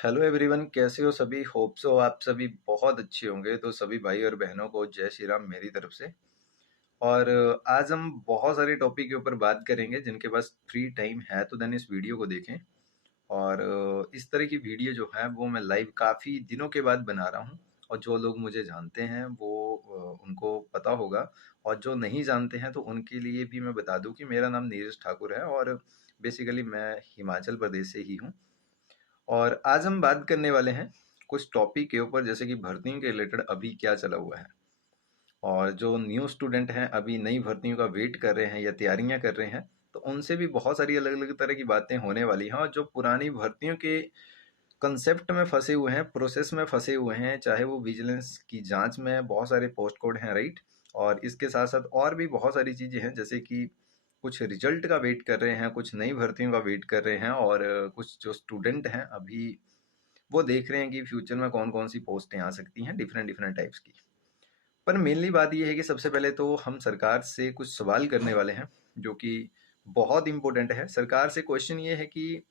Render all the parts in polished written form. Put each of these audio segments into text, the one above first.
Hello everyone, कैसे हो सभी। होप सो आप सभी बहुत अच्छे होंगे। तो सभी भाई और बहनों को जय श्री राम मेरी तरफ से। और आज हम बहुत सारे टॉपिक के ऊपर बात करेंगे। जिनके पास फ्री टाइम है तो देन इस वीडियो को देखें। और इस तरह की वीडियो जो है वो मैं लाइव काफ़ी दिनों के बाद बना रहा हूँ। और जो लोग मुझे जानते हैं वो उनको पता होगा। और जो नहीं जानते हैं तो उनके लिए भी मैं बता दूं कि मेरा नाम नीरज ठाकुर है और बेसिकली मैं हिमाचल प्रदेश से ही हूँ। और आज हम बात करने वाले हैं कुछ टॉपिक के ऊपर, जैसे कि भर्तियों के रिलेटेड अभी क्या चला हुआ है। और जो न्यू स्टूडेंट हैं, अभी नई भर्तियों का वेट कर रहे हैं या तैयारियां कर रहे हैं, तो उनसे भी बहुत सारी अलग अलग तरह की बातें होने वाली हैं। और जो पुरानी भर्तियों के कंसेप्ट में फंसे हुए हैं, प्रोसेस में फंसे हुए हैं, चाहे वो विजिलेंस की जांच में बहुत सारे पोस्ट कोड हैं, राइट। और इसके साथ साथ और भी बहुत सारी चीज़ें हैं, जैसे कि कुछ रिजल्ट का वेट कर रहे हैं, कुछ नई भर्तियों का वेट कर रहे हैं, और कुछ जो स्टूडेंट हैं अभी वो देख रहे हैं कि फ्यूचर में कौन कौन सी पोस्टें आ सकती हैं डिफरेंट डिफरेंट टाइप्स की। पर मेनली बात यह है कि सबसे पहले तो हम सरकार से कुछ सवाल करने वाले हैं, जो कि बहुत इंपॉर्टेंट है। सरकार से क्वेश्चन ये है कि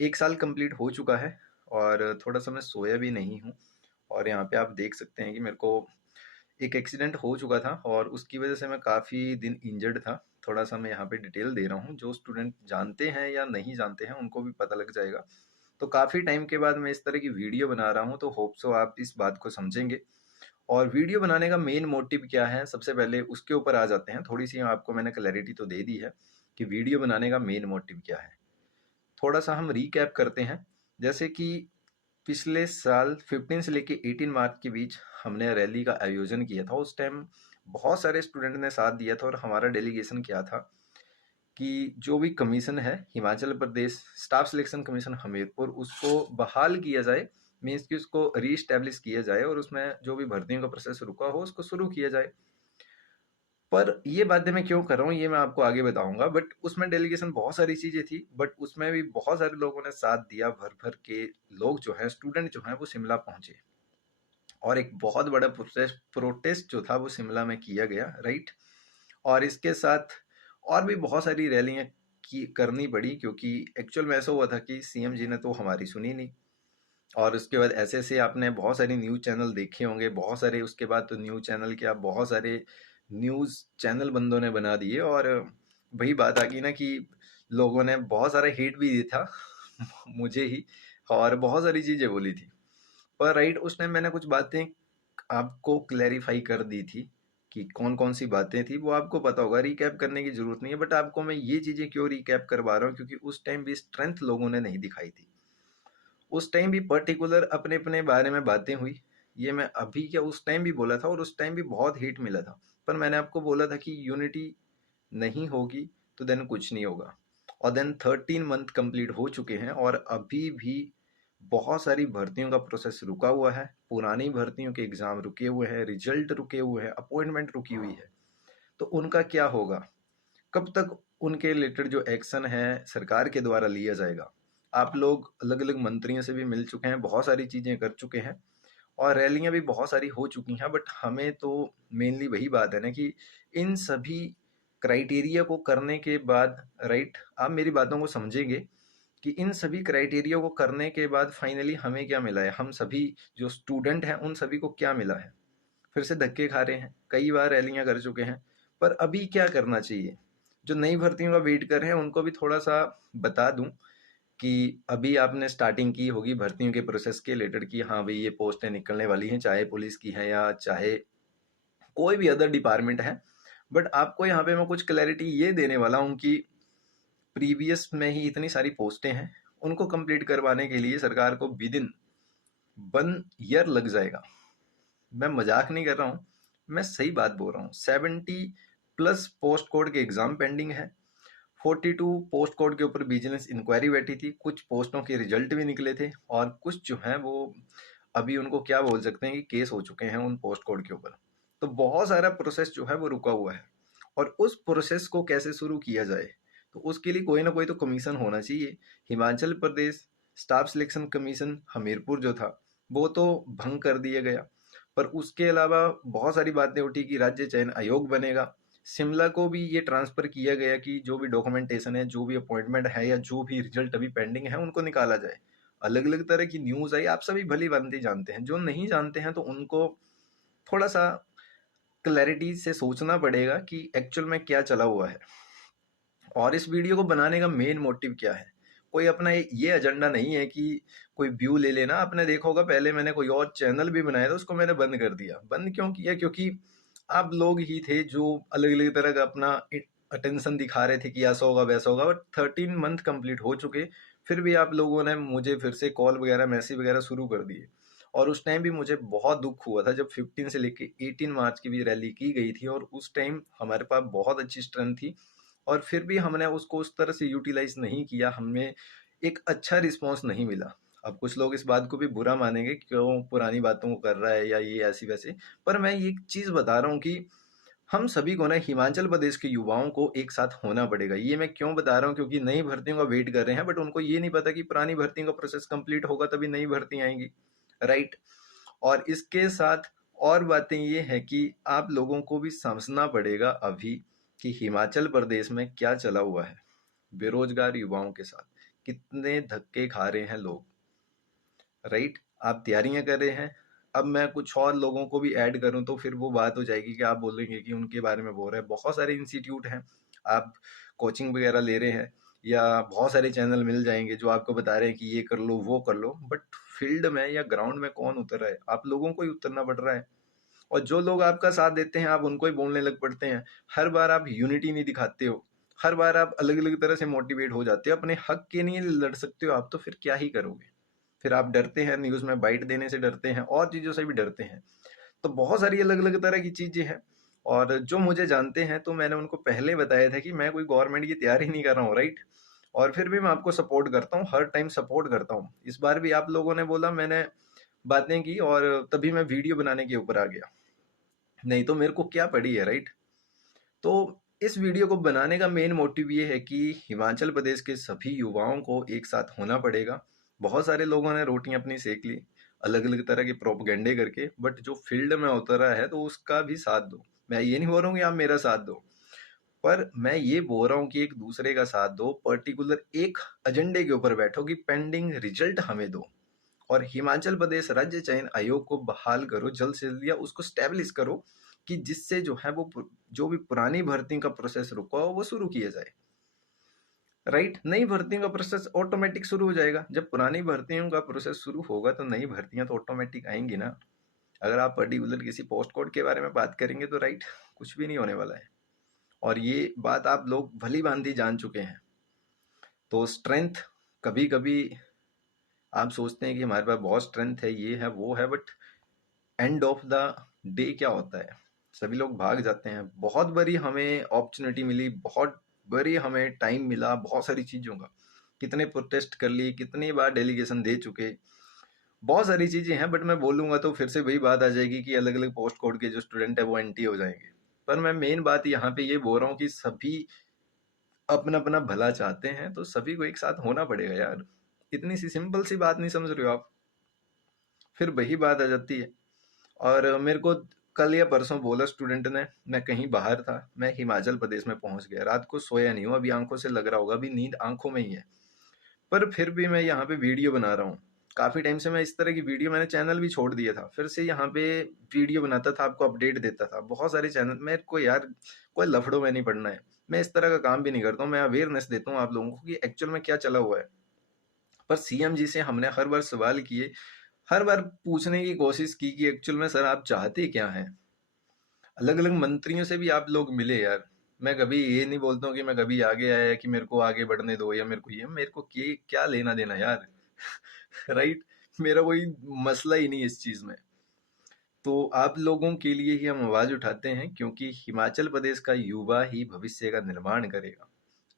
1 साल कंप्लीट हो चुका है और थोड़ा सा मैं सोया भी नहीं हूँ। और यहाँ पे आप देख सकते हैं कि मेरे को एक एक्सीडेंट हो चुका था और उसकी वजह से मैं काफ़ी दिन इंजर्ड था। थोड़ा सा मैं यहाँ पे डिटेल दे रहा हूँ, जो स्टूडेंट जानते हैं या नहीं जानते हैं उनको भी पता लग जाएगा। तो काफ़ी टाइम के बाद मैं इस तरह की वीडियो बना रहा हूँ, तो होप सो आप इस बात को समझेंगे। और वीडियो बनाने का मेन मोटिव क्या है, सबसे पहले उसके ऊपर आ जाते हैं। थोड़ी सी आपको मैंने क्लैरिटी तो दे दी है कि वीडियो बनाने का मेन मोटिव क्या है। थोड़ा सा हम रीकैप करते हैं। जैसे कि पिछले साल 15 से लेके 18 मार्च के बीच हमने रैली का आयोजन किया था। उस टाइम बहुत सारे स्टूडेंट ने साथ दिया था और हमारा डेलीगेशन क्या था कि जो भी कमीशन है Himachal Pradesh staff selection commission Hamirpur, उसको बहाल किया जाए। मीन्स कि उसको रीस्टैब्लिश किया जाए और उसमें जो भी भर्तियों का प्रोसेस रुका हो उसको शुरू किया जाए। पर ये बातें मैं क्यों कर रहा हूँ ये मैं आपको आगे बताऊंगा। बट उसमें डेलीगेशन बहुत सारी चीजें थी, बट उसमें भी बहुत सारे लोगों ने साथ दिया। भर भर के लोग जो हैं, स्टूडेंट जो हैं, वो शिमला पहुंचे। और एक बहुत बड़ा प्रोटेस्ट जो था वो शिमला में किया गया, राइट। और इसके साथ और भी बहुत सारी रैलियां की करनी पड़ी, क्योंकि एक्चुअल में ऐसा हुआ था कि सीएम जी ने तो हमारी सुनी नहीं। और उसके बाद ऐसे ऐसे आपने बहुत सारे न्यूज़ चैनल देखे होंगे, बहुत सारे उसके बाद तो न्यूज़ चैनल क्या, बहुत सारे न्यूज़ चैनल बंदों ने बना दिए। और वही बात आ गई ना कि लोगों ने बहुत सारा हेट भी दिया था मुझे ही, और बहुत सारी चीज़ें बोली थी। पर राइट, उस टाइम मैंने कुछ बातें आपको क्लैरिफाई कर दी थी कि कौन कौन सी बातें थी, वो आपको पता होगा, रिकैप करने की जरूरत नहीं है। बट आपको मैं ये चीज़ें क्यों रिकैप करवा रहा हूँ, क्योंकि उस टाइम भी स्ट्रेंथ लोगों ने नहीं दिखाई थी। उस टाइम भी पर्टिकुलर अपने अपने बारे में बातें हुई। ये मैं अभी क्या उस टाइम भी बोला था, और उस टाइम भी बहुत हेट मिला था। पर मैंने आपको बोला था कि यूनिटी नहीं होगी तो देन कुछ नहीं होगा। और देन 13 मंथ कंप्लीट हो चुके हैं और अभी भी बहुत सारी भर्तियों का प्रोसेस रुका हुआ है। पुरानी भर्तियों के एग्जाम रुके हुए हैं, रिजल्ट रुके हुए हैं, अपॉइंटमेंट रुकी हुई है। तो उनका क्या होगा, कब तक उनके रिलेटेड जो एक्शन है सरकार के द्वारा लिया जाएगा। आप लोग अलग अलग मंत्रियों से भी मिल चुके हैं, बहुत सारी चीजें कर चुके हैं और रैलियां भी बहुत सारी हो चुकी हैं। बट हमें तो मेनली वही बात है ना कि इन सभी क्राइटेरिया को करने के बाद, राइट, आप मेरी बातों को समझेंगे कि इन सभी क्राइटेरिया को करने के बाद फाइनली हमें क्या मिला है, हम सभी जो स्टूडेंट हैं उन सभी को क्या मिला है। फिर से धक्के खा रहे हैं, कई बार रैलियां कर चुके हैं। पर अभी क्या करना चाहिए, जो नई भर्तियों का वेट कर रहे हैं उनको भी थोड़ा सा बता दूं कि अभी आपने स्टार्टिंग की होगी भर्तियों के प्रोसेस के रिलेटेड कि हाँ भाई ये पोस्टें निकलने वाली हैं, चाहे पुलिस की है या चाहे कोई भी अदर डिपार्टमेंट है। बट आपको यहाँ पे मैं कुछ क्लैरिटी ये देने वाला हूँ कि प्रीवियस में ही इतनी सारी पोस्टें हैं, उनको कंप्लीट करवाने के लिए सरकार को विद इन 1 ईयर लग जाएगा। मैं मजाक नहीं कर रहा हूँ, मैं सही बात बोल रहा हूँ। 70+ पोस्ट कोड के एग्जाम पेंडिंग है। 42 पोस्ट कोड के ऊपर विजिलेंस इंक्वायरी बैठी थी, कुछ पोस्टों के रिजल्ट भी निकले थे और कुछ जो हैं वो अभी उनको क्या बोल सकते हैं कि केस हो चुके हैं उन पोस्ट कोड के ऊपर। तो बहुत सारा प्रोसेस जो है वो रुका हुआ है। और उस प्रोसेस को कैसे शुरू किया जाए, तो उसके लिए कोई ना कोई तो कमीशन होना चाहिए। Himachal Pradesh staff selection commission Hamirpur जो था वो तो भंग कर दिया गया। पर उसके अलावा बहुत सारी बातें उठी कि राज्य चयन आयोग बनेगा। शिमला को भी ये ट्रांसफर किया गया कि जो भी डॉक्यूमेंटेशन है, जो भी अपॉइंटमेंट है या जो भी रिजल्ट अभी पेंडिंग है उनको निकाला जाए। अलग अलग तरह की न्यूज आई, आप सभी भली भांति जानते हैं। जो नहीं जानते हैं तो उनको थोड़ा सा क्लैरिटी से सोचना पड़ेगा कि एक्चुअल में क्या चला हुआ है। और इस वीडियो को बनाने का मेन मोटिव क्या है, कोई अपना ये एजेंडा नहीं है कि कोई व्यू ले लेना। आपने देखा होगा पहले मैंने कोई और चैनल भी बनाया था, उसको मैंने बंद कर दिया। बंद क्यों किया? क्योंकि आप लोग ही थे जो अलग अलग तरह का अपना अटेंशन दिखा रहे थे कि ऐसा होगा वैसा होगा। बट 13 मंथ कंप्लीट हो चुके, फिर भी आप लोगों ने मुझे फिर से कॉल वगैरह मैसेज वगैरह शुरू कर दिए। और उस टाइम भी मुझे बहुत दुख हुआ था जब 15 से लेके 18 मार्च की भी रैली की गई थी, और उस टाइम हमारे पास बहुत अच्छी स्ट्रेंथ थी, और फिर भी हमने उसको उस तरह से यूटिलाइज नहीं किया, हमें एक अच्छा रिस्पॉन्स नहीं मिला। अब कुछ लोग इस बात को भी बुरा मानेंगे, क्यों पुरानी बातों को कर रहा है या ये ऐसी वैसे, पर मैं ये चीज बता रहा हूँ कि हम सभी को ना हिमाचल प्रदेश के युवाओं को एक साथ होना पड़ेगा। ये मैं क्यों बता रहा हूँ? क्योंकि नई भर्तियों का वेट कर रहे हैं, बट उनको ये नहीं पता कि पुरानी भर्तियों का प्रोसेस कंप्लीट होगा तभी नई भर्ती आएंगी, राइट। और इसके साथ और बातें ये है कि आप लोगों को भी समझना पड़ेगा अभी कि हिमाचल प्रदेश में क्या चला हुआ है। बेरोजगार युवाओं के साथ कितने धक्के खा रहे हैं लोग, राइट। आप तैयारियां कर रहे हैं, अब मैं कुछ और लोगों को भी ऐड करूं तो फिर वो बात हो जाएगी कि आप बोलेंगे कि उनके बारे में बोल रहे हैं। बहुत सारे इंस्टीट्यूट हैं, आप कोचिंग वगैरह ले रहे हैं, या बहुत सारे चैनल मिल जाएंगे जो आपको बता रहे हैं कि ये कर लो वो कर लो, बट फील्ड में या ग्राउंड में कौन उतर रहा है? आप लोगों को ही उतरना पड़ रहा है। और जो लोग आपका साथ देते हैं आप उनको ही बोलने लग पड़ते हैं। हर बार आप यूनिटी नहीं दिखाते हो, हर बार आप अलग अलग तरह से मोटिवेट हो जाते हो, अपने हक के लिए लड़ सकते हो आप, तो फिर क्या ही करोगे? फिर आप डरते हैं, न्यूज में बाइट देने से डरते हैं, और चीजों से भी डरते हैं। तो बहुत सारी अलग अलग तरह की चीजें हैं। और जो मुझे जानते हैं तो मैंने उनको पहले बताया था कि मैं कोई गवर्नमेंट की तैयारी नहीं कर रहा हूँ, राइट। और फिर भी मैं आपको सपोर्ट करता हूँ, हर टाइम सपोर्ट करता हूँ। इस बार भी आप लोगों ने बोला, मैंने बातें की, और तभी मैं वीडियो बनाने के ऊपर आ गया, नहीं तो मेरे को क्या पड़ी है, राइट। तो इस वीडियो को बनाने का मेन मोटिव ये है कि हिमाचल प्रदेश के सभी युवाओं को एक साथ होना पड़ेगा। बहुत सारे लोगों ने रोटियां अपनी सेक ली अलग अलग तरह के प्रोपगेंडे करके, बट जो फील्ड में उतरा है तो उसका भी साथ दो। मैं ये नहीं बोल रहा हूँ कि आप मेरा साथ दो, पर मैं ये बोल रहा हूँ कि एक दूसरे का साथ दो, पर्टिकुलर एक एजेंडे के ऊपर बैठो कि पेंडिंग रिजल्ट हमें दो। और हिमाचल प्रदेश राज्य चयन आयोग को बहाल करो जल्द से जल्द, या उसको स्टैब्लिश करो कि जिससे जो है वो जो भी पुरानी भर्ती का प्रोसेस रुका हो वो शुरू किया जाए, राइट। नई भर्तियों का प्रोसेस ऑटोमेटिक शुरू हो जाएगा। जब पुरानी भर्तियों का प्रोसेस शुरू होगा तो नई भर्तियां तो ऑटोमेटिक आएंगी ना। अगर आप पर्टिकुलर किसी पोस्ट कोड के बारे में बात करेंगे तो राइट, कुछ भी नहीं होने वाला है। और ये बात आप लोग भली भांति जान चुके हैं। तो स्ट्रेंथ, कभी कभी आप सोचते हैं कि हमारे पास बहुत स्ट्रेंथ है, ये है वो है, but end of the day क्या होता है? सभी लोग भाग जाते हैं। बहुत बड़ी हमें अपॉर्चुनिटी मिली, बहुत बड़ी हमें टाइम मिला, बहुत सारी चीजों का, कितने प्रोटेस्ट कर लिए, कितनी बार डेलीगेशन दे चुके, बहुत सारी चीजें हैं। बट मैं बोलूंगा तो फिर से वही बात आ जाएगी कि अलग अलग पोस्ट कोड के जो स्टूडेंट है वो एंटी हो जाएंगे। पर मैं मेन बात यहाँ पे ये बोल रहा हूँ कि सभी अपना अपना भला चाहते हैं, तो सभी को एक साथ होना पड़ेगा यार। इतनी सी सिंपल सी बात नहीं समझ रहे हो आप? फिर वही बात आ जाती है। और मेरे को कल या परसों बोला स्टूडेंट ने, मैं कहीं बाहर था, मैं हिमाचल प्रदेश में पहुंच गया, रात को सोया नहीं हूँ, अभी आंखों से लग रहा होगा, अभी नींद आंखों में ही है, पर फिर भी मैं यहाँ पे वीडियो बना रहा हूँ। काफी टाइम से मैं इस तरह की वीडियो, मैंने चैनल भी छोड़ दिया था, फिर से यहाँ पे वीडियो बनाता था, आपको अपडेट देता था। बहुत सारे चैनल, मेरे को यार कोई लफड़ों में नहीं पड़ना है, मैं इस तरह का काम भी नहीं करता हूँ। मैं अवेयरनेस देता हूँ आप लोगों को कि एक्चुअल में क्या चला हुआ है। पर सीएम जी से हमने हर बार सवाल किए, हर बार पूछने की कोशिश की कि एक्चुअल में सर आप चाहते क्या हैं। अलग अलग मंत्रियों से भी आप लोग मिले यार। मैं कभी ये नहीं बोलता हूँ कि मैं कभी आगे आया कि मेरे को आगे बढ़ने दो, या मेरे को क्या लेना देना यार। राइट। मेरा कोई मसला ही नहीं इस चीज में। तो आप लोगों के लिए ही हम आवाज उठाते हैं, क्योंकि हिमाचल प्रदेश का युवा ही भविष्य का निर्माण करेगा,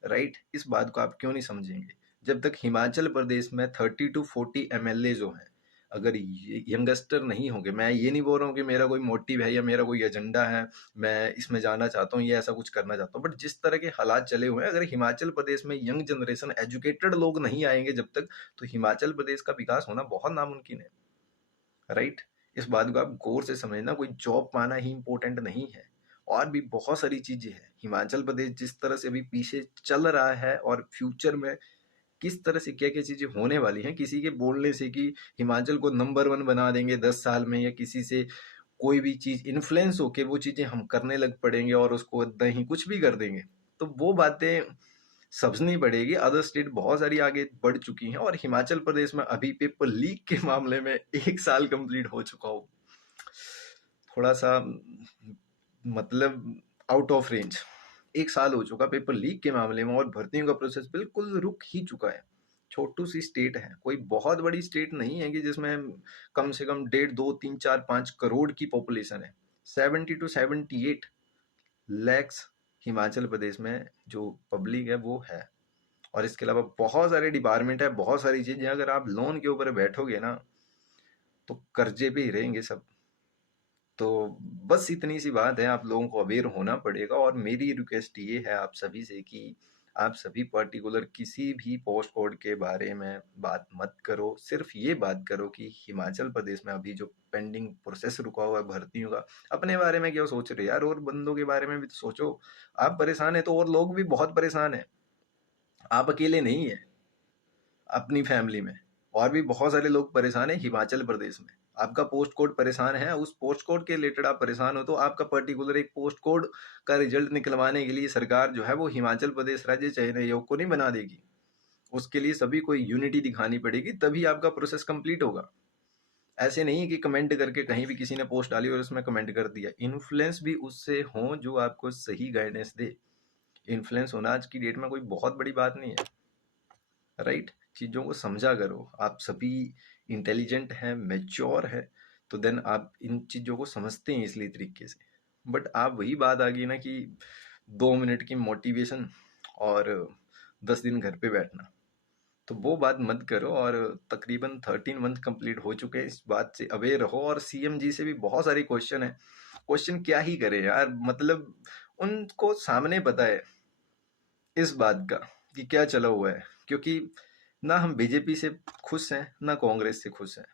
राइट। इस बात को आप क्यों नहीं समझेंगे? जब तक हिमाचल प्रदेश में 30 to 40 MLA जो हैं, अगर यंगस्टर नहीं होंगे, मैं ये नहीं बोल रहा हूँ कि मेरा कोई मोटिव है या मेरा कोई एजेंडा है, मैं इसमें जाना चाहता हूँ या ऐसा कुछ करना चाहता हूँ, बट जिस तरह के हालात चले हुए हैं, अगर हिमाचल प्रदेश में यंग जनरेशन, एजुकेटेड लोग नहीं आएंगे जब तक, तो हिमाचल प्रदेश का विकास होना बहुत नामुमकिन है, राइट। इस बात को आप गौर से समझना, कोई जॉब पाना ही इंपॉर्टेंट नहीं है, और भी बहुत सारी चीजें हैं। हिमाचल प्रदेश जिस तरह से अभी पीछे चल रहा है, और फ्यूचर में किस तरह से क्या क्या चीजें होने वाली हैं, किसी के बोलने से कि हिमाचल को नंबर 1 बना देंगे 10 साल में, या किसी से कोई भी चीज इन्फ्लुएंस होके वो चीजें हम करने लग पड़ेंगे और उसको नहीं कुछ भी कर देंगे, तो वो बातें समझनी पड़ेगी। अदर स्टेट बहुत सारी आगे बढ़ चुकी हैं और हिमाचल प्रदेश में अभी पेपर लीक के मामले में 1 साल कंप्लीट हो चुका हो, थोड़ा सा मतलब आउट ऑफ रेंज। 1 साल हो चुका पेपर लीक के मामले में और भर्तियों का प्रोसेस बिल्कुल रुक ही चुका है। छोटू सी स्टेट है, कोई बहुत बड़ी स्टेट नहीं है कि जिसमें कम से कम 1.5, 2, 3, 4, 5 करोड़ की पॉपुलेशन है। 70 to 78 lakhs हिमाचल प्रदेश में जो पब्लिक है वो है, और इसके अलावा बहुत सारे डिपार्टमेंट है, बहुत सारी चीजें। अगर आप लोन के ऊपर बैठोगे ना तो कर्जे पे ही रहेंगे सब। तो बस इतनी सी बात है, आप लोगों को अवेयर होना पड़ेगा। और मेरी रिक्वेस्ट ये है आप सभी से कि आप सभी पर्टिकुलर किसी भी पोस्ट कोड के बारे में बात मत करो, सिर्फ ये बात करो कि हिमाचल प्रदेश में अभी जो पेंडिंग प्रोसेस रुका हुआ है भर्तियों का, अपने बारे में क्यों सोच रहे यार, और बंदों के बारे में भी तो सोचो। आप परेशान है तो और लोग भी बहुत परेशान है, आप अकेले नहीं है अपनी फैमिली में, और भी बहुत सारे लोग परेशान हैं हिमाचल प्रदेश में। आपका पोस्ट कोड परेशान है, उस पोस्ट कोड के रिलेटेड आप परेशान हो, तो आपका पर्टिकुलर एक पोस्ट कोड का रिजल्ट निकलवाने के लिए सरकार जो है वो हिमाचल प्रदेश राज्य चयन आयोग को नहीं बना देगी। उसके लिए सभी को यूनिटी दिखानी पड़ेगी, तभी आपका प्रोसेस कंप्लीट होगा। ऐसे नहीं कि कमेंट करके कहीं भी किसी ने पोस्ट डाली और उसमें कमेंट कर दिया। इन्फ्लुएंस भी उससे हो जो आपको सही गाइडेंस दे। इन्फ्लुएंस होना आज की डेट में कोई बहुत बड़ी बात नहीं है, राइट? चीज़ों को समझा करो। आप सभी इंटेलिजेंट हैं, मैच्योर है, तो देन आप इन चीज़ों को समझते हैं इसलिए तरीके से। बट आप वही बात आ गई ना कि 2 मिनट की मोटिवेशन और 10 दिन घर पे बैठना, तो वो बात मत करो। और तकरीबन 13 मंथ कंप्लीट हो चुके हैं, इस बात से अवेयर रहो। और सीएम जी से भी बहुत सारे क्वेश्चन है, क्वेश्चन क्या ही करे यार, मतलब उनको सामने पता है इस बात का कि क्या चला हुआ है। क्योंकि ना हम बीजेपी से खुश हैं ना कांग्रेस से खुश हैं,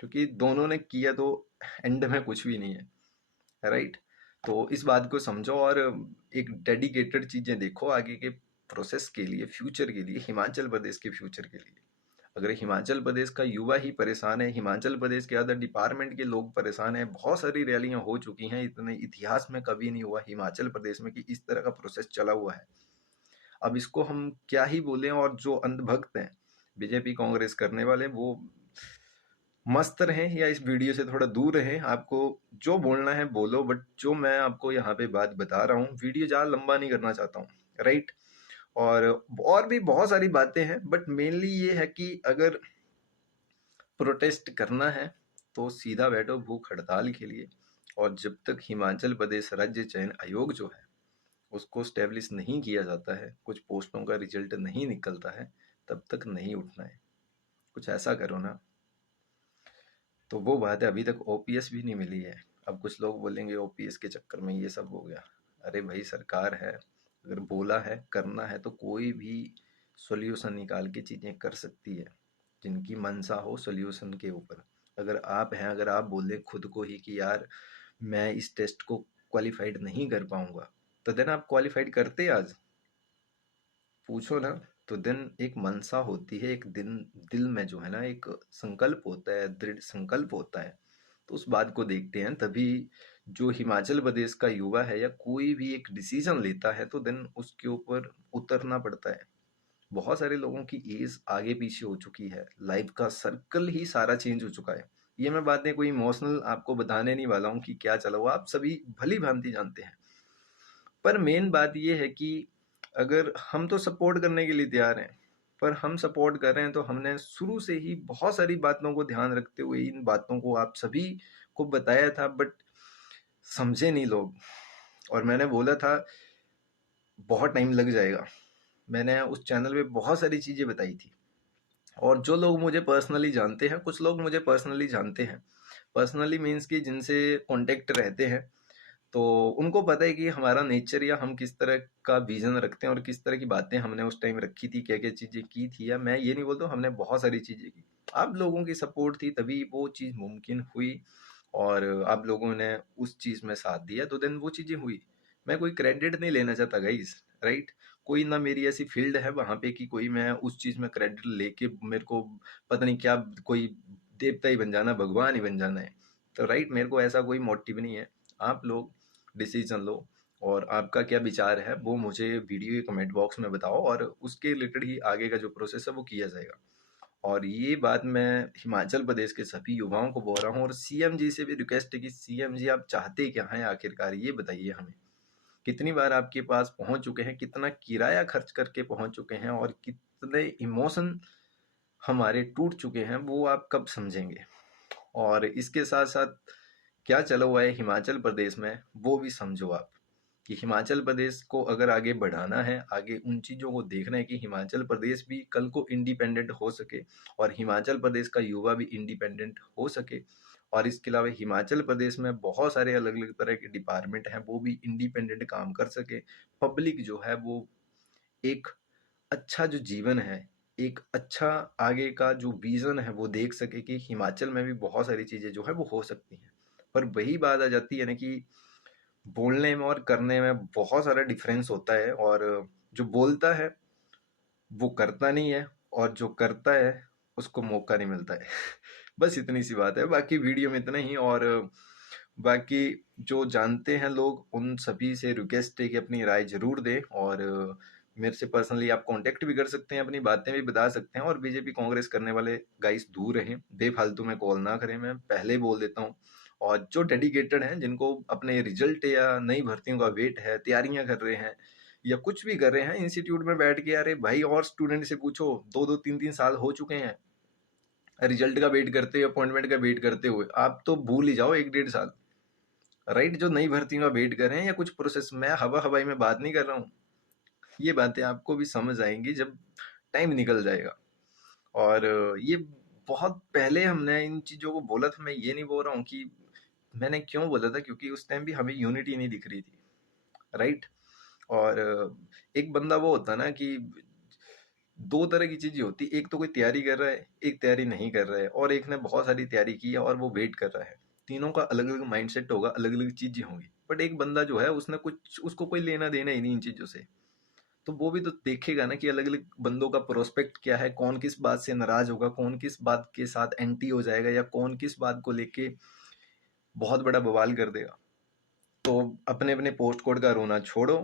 क्योंकि दोनों ने किया तो एंड में कुछ भी नहीं है, राइट? तो इस बात को समझो और एक डेडिकेटेड चीजें देखो आगे के प्रोसेस के लिए, फ्यूचर के लिए, हिमाचल प्रदेश के फ्यूचर के लिए। अगर हिमाचल प्रदेश का युवा ही परेशान है, हिमाचल प्रदेश के अदर डिपार्टमेंट के लोग परेशान हैं, बहुत सारी रैलियां हो चुकी हैं, इतने इतिहास में कभी नहीं हुआ हिमाचल प्रदेश में कि इस तरह का प्रोसेस चला हुआ है। अब इसको हम क्या ही बोलें। और जो अंधभक्त हैं बीजेपी कांग्रेस करने वाले, वो मस्त रहें या इस वीडियो से थोड़ा दूर रहें। आपको जो बोलना है बोलो, बट जो मैं आपको यहाँ पे बात बता रहा हूँ, वीडियो ज़्यादा लंबा नहीं करना चाहता हूँ, राइट? और भी बहुत सारी बातें हैं, बट मेनली ये है कि अगर प्रोटेस्ट करना है तो सीधा बैठो भूख हड़ताल के लिए। और जब तक हिमाचल प्रदेश राज्य चयन आयोग जो है उसको स्टेब्लिश नहीं किया जाता है, कुछ पोस्टों का रिजल्ट नहीं निकलता है, तब तक नहीं उठना है। कुछ ऐसा करो ना। तो वो बात है, अभी तक ओपीएस भी नहीं मिली है। अब कुछ लोग बोलेंगे ओपीएस के चक्कर में ये सब हो गया। अरे भाई, सरकार है, अगर बोला है करना है तो कोई भी सॉल्यूशन निकाल के चीज़ें कर सकती है, जिनकी मनसा हो सॉल्यूशन के ऊपर। अगर आप हैं, अगर आप बोले खुद को ही कि यार मैं इस टेस्ट को क्वालिफाइड नहीं कर पाऊंगा, तो देन आप क्वालिफाइड करते आज? पूछो ना। तो देन एक मनसा होती है, एक दिन दिल में जो है ना एक संकल्प होता है, दृढ़ संकल्प होता है, तो उस बात को देखते हैं। तभी जो हिमाचल प्रदेश का युवा है या कोई भी एक डिसीजन लेता है तो देन उसके ऊपर उतरना पड़ता है। बहुत सारे लोगों की एज आगे पीछे हो चुकी है, लाइफ का सर्कल ही सारा चेंज हो चुका है। ये मैं बातें कोई इमोशनल आपको बताने नहीं वाला हूँ कि क्या चला हुआ, आप सभी भली भांति जानते हैं। पर मेन बात ये है कि अगर हम तो सपोर्ट करने के लिए तैयार हैं, पर हम सपोर्ट कर रहे हैं तो हमने शुरू से ही बहुत सारी बातों को ध्यान रखते हुए इन बातों को आप सभी को बताया था, बट समझे नहीं लोग। और मैंने बोला था बहुत टाइम लग जाएगा, मैंने उस चैनल पे बहुत सारी चीज़ें बताई थी। और जो लोग मुझे पर्सनली जानते हैं, कुछ लोग मुझे पर्सनली जानते हैं, पर्सनली मीन्स कि जिनसे कांटेक्ट रहते हैं, तो उनको पता है कि हमारा नेचर या हम किस तरह का विजन रखते हैं और किस तरह की बातें हमने उस टाइम रखी थी, क्या क्या चीज़ें की थी। या मैं ये नहीं बोलता हूँ, हमने बहुत सारी चीज़ें की, आप लोगों की सपोर्ट थी तभी वो चीज़ मुमकिन हुई। और आप लोगों ने उस चीज़ में साथ दिया तो देन वो चीज़ें हुई। मैं कोई क्रेडिट नहीं लेना चाहता गाइस, राइट? कोई ना मेरी ऐसी फील्ड है वहाँ पे कि कोई मैं उस चीज़ में क्रेडिट लेके मेरे को पता नहीं क्या कोई देवता ही बन जाना, भगवान ही बन जाना है। तो राइट, मेरे को ऐसा कोई मोटिव नहीं है। आप लोग डिसीजन लो और आपका क्या विचार है वो मुझे वीडियो के कमेंट बॉक्स में बताओ, और उसके रिलेटेड ही आगे का जो प्रोसेस है वो किया जाएगा। और ये बात मैं हिमाचल प्रदेश के सभी युवाओं को बोल रहा हूँ, और सीएम जी से भी रिक्वेस्ट है कि सीएम जी आप चाहते क्या हैं आखिरकार, ये बताइए हमें। कितनी बार आपके पास पहुंच चुके हैं, कितना किराया खर्च करके पहुंच चुके हैं, और कितने इमोशन हमारे टूट चुके हैं, वो आप कब समझेंगे। और इसके साथ साथ क्या चला हुआ है हिमाचल प्रदेश में वो भी समझो आप, कि हिमाचल प्रदेश को अगर आगे बढ़ाना है, आगे उन चीज़ों को देखना है कि हिमाचल प्रदेश भी कल को इंडिपेंडेंट हो सके, और हिमाचल प्रदेश का युवा भी इंडिपेंडेंट हो सके। और इसके अलावा हिमाचल प्रदेश में बहुत सारे अलग अलग तरह के डिपार्टमेंट हैं, वो भी इंडिपेंडेंट काम कर सके। पब्लिक जो है वो एक अच्छा जो जीवन है, एक अच्छा आगे का जो विजन है वो देख सके कि हिमाचल में भी बहुत सारी चीज़ें जो है वो हो सकती हैं। पर वही बात आ जाती है ना कि बोलने में और करने में बहुत सारा डिफरेंस होता है, और जो बोलता है वो करता नहीं है, और जो करता है उसको मौका नहीं मिलता है। बस इतनी सी बात है, बाकी वीडियो में इतना ही। और बाकी जो जानते हैं लोग उन सभी से रिक्वेस्ट है कि अपनी राय जरूर दें, और मेरे से पर्सनली आप कांटेक्ट भी कर सकते हैं, अपनी बातें भी बता सकते हैं। और बीजेपी कांग्रेस करने वाले गाइस दूर रहें, बेफालतू में कॉल ना करें, मैं पहले ही बोल देता हूँ। और जो डेडिकेटेड हैं, जिनको अपने रिजल्ट या नई भर्तियों का वेट है, तैयारियां कर रहे हैं या कुछ भी कर रहे हैं इंस्टीट्यूट में बैठ के, अरे भाई और स्टूडेंट से पूछो, 2-2 3-3 साल हो चुके हैं रिजल्ट का वेट करते हुए, अपॉइंटमेंट का वेट करते हुए। आप तो भूल ही जाओ 1-1.5 साल। राइट, जो नई भर्तियों का वेट कर रहे हैं या कुछ प्रोसेस, मैं हवा हवाई में बात नहीं कर रहा हूँ। ये बातें आपको भी समझ आएंगी जब टाइम निकल जाएगा। और ये बहुत पहले हमने इन चीज़ों को बोला था, मैं ये नहीं बोल रहा हूँ कि मैंने क्यों बोला था, क्योंकि उस टाइम भी हमें यूनिटी नहीं दिख रही थी। राइट। और एक बंदा वो होता ना कि दो तरह की चीजें होती, एक तो कोई तैयारी कर रहा है, एक तैयारी नहीं कर रहा है, और एक ने बहुत सारी तैयारी की है और वो वेट कर रहा है। तीनों का अलग अलग माइंडसेट होगा, अलग अलग चीजें होंगी। बट एक बंदा जो है उसने कुछ, उसको कोई लेना देना ही नहीं इन चीजों से, तो वो भी तो देखेगा ना कि अलग अलग बंदों का प्रोस्पेक्ट क्या है, कौन किस बात से नाराज होगा, कौन किस बात के साथ एंटी हो जाएगा, या कौन किस बात को लेके बहुत बड़ा बवाल कर देगा। तो अपने अपने पोस्ट कोड का रोना छोड़ो।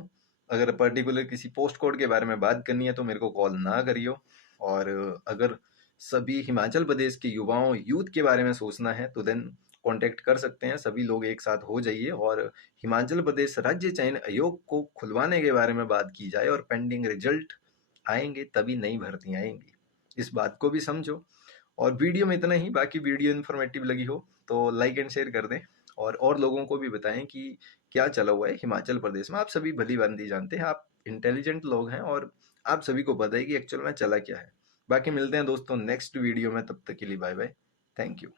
अगर पर्टिकुलर किसी पोस्ट कोड के बारे में बात करनी है तो मेरे को कॉल ना करियो। और अगर सभी हिमाचल प्रदेश के युवाओं, यूथ के बारे में सोचना है तो देन कांटेक्ट कर सकते हैं। सभी लोग एक साथ हो जाइए और हिमाचल प्रदेश राज्य चयन आयोग को खुलवाने के बारे में बात की जाए, और पेंडिंग रिजल्ट आएंगे तभी नई भर्तियां आएंगी, इस बात को भी समझो। और वीडियो में इतना ही, बाकी वीडियो इन्फॉर्मेटिव लगी हो तो लाइक एंड शेयर कर दें, और लोगों को भी बताएं कि क्या चला हुआ है हिमाचल प्रदेश में। आप सभी भली भांति जानते हैं, आप इंटेलिजेंट लोग हैं, और आप सभी को पता है कि एक्चुअल में चला क्या है। बाकी मिलते हैं दोस्तों नेक्स्ट वीडियो में, तब तक के लिए बाय बाय, थैंक यू।